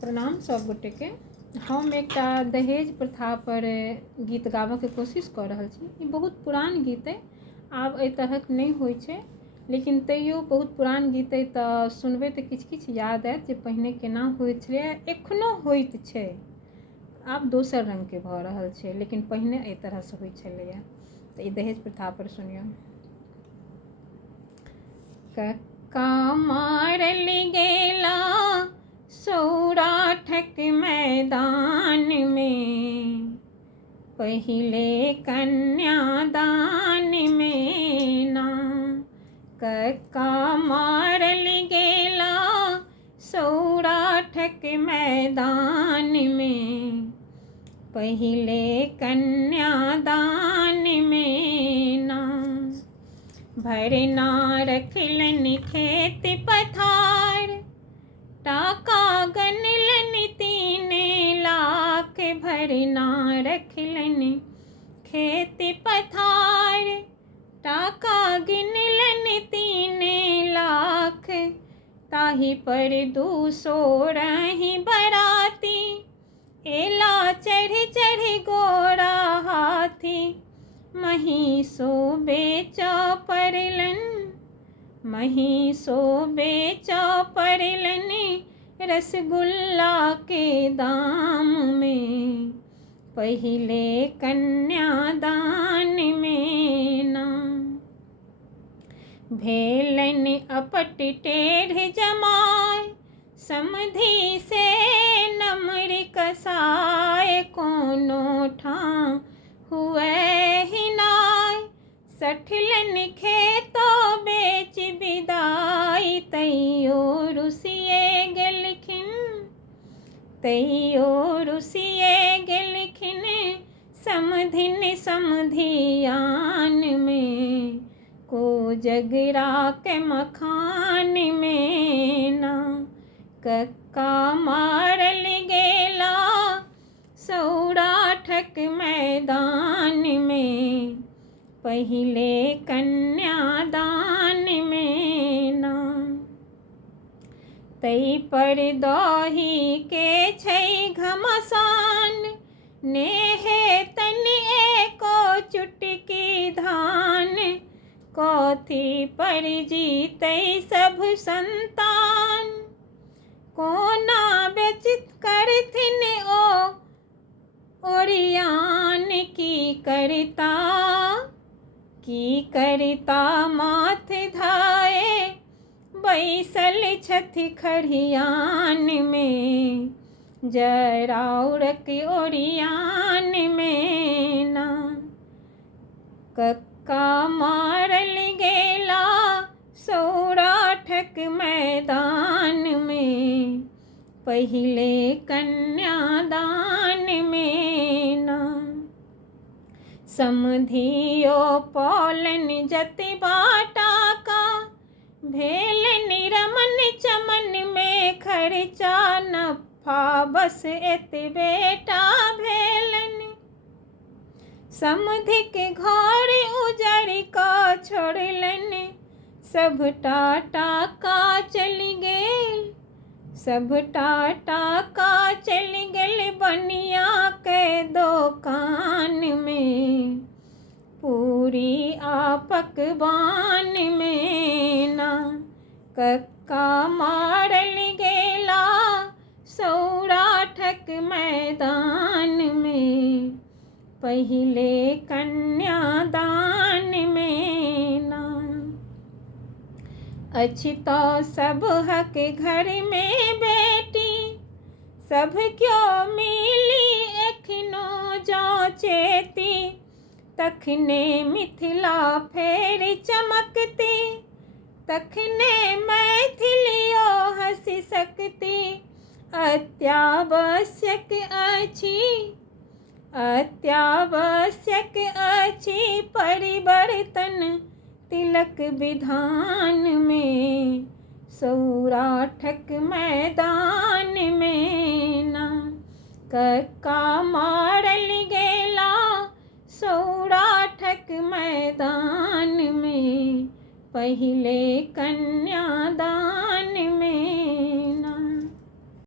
प्रणाम सब गोटे के। हम एकटा दहेज प्रथा पर गीत गाबऽ के कोशिश कऽ रहल छी। ई बहुत पुरान गीत अइ, आब एहि तरहक नहि होइ छै, लेकिन तैयो बहुत पुरान गीत अइ तऽ सुनबै तऽ किछु किछु याद आयत जे पहिने केना होइत छलै, एखनो होइत छै। आब दोसर रङ्गके भऽ रहल छै, लेकिन पहिने एहि तरहसँ होइ छलैए। तऽ ई दहेज प्रथा पर सुनियौ। कक्का मारल गेला सौराठक मैदान में, पहिले कन्यादान में ना। कक्का मारल गेला सौराठक मैदान में, पहिले कन्यादान में ना। भरना रखलन खेत पथार, टाका गनलन 3 लाख। भरना रखलन खेत पथार, टाका गिनलन 3 लाख। ताहि पर 216 बराती, एला चढ़ चढ़ गोरा हाथी। महिषो बेचऽ पड़लन, महिषो बेचऽ पड़लन रसगुल्ला के दाम में, पहिले कन्यादान में ना। भेलन अपट टेढ़ जमाय, समधि से नम्र कसाय। कोनो ठाम हुए हिनाय, सठलन खेतो बेच विदाई। तैयो रुसिए गेलखिन, तैयो रुसिए गेलखिन समधिन समधियान में। कोजगरा के मखान में ना। कक्का मारल गेला सौराठक मैदान में, पहिले कन्यादान में ना। तै पर दही के छै घमसान, नेहे तनि एको चुटकी धान। कथी पर जीतै सब संतान, कोना बेचित करथिन ओ ओरियान। की करता, की करता माथ धाये, बैसल छथि खरियान में। जराउरक ओरियान में ना। कक्का मारल गेला सौराठक मैदान में, पहिले कन्यादान में ना। समधियो पौलन जतबा टाका, भेलन रमन चमन में खर्चा। नफा बस एतबेटा भेलन, समधिक घर उजड़ि कऽ छोड़लन। सबटा टाका चलि गेल, सबटा टाका चलि गेल बनिया के दोकान में। पूरी आ पकवान में ना। कक्का मारल गेला सौराठक मैदान में, पहिले कन्यादान में ना। अछि तऽ सबहक घर में बेटी, सब क्यों मिली एखनो जाचेती। तखने मिथिला फेर चमकती, तखने मैथिलियो हँसि सकती। अत्यावश्यक अछि, अत्यावश्यक अछि परिवर्तन तिलक विधान में। सौराठक मैदान में ना। कक्का मारल गेला सौराठक मैदान में, पहिले कन्यादान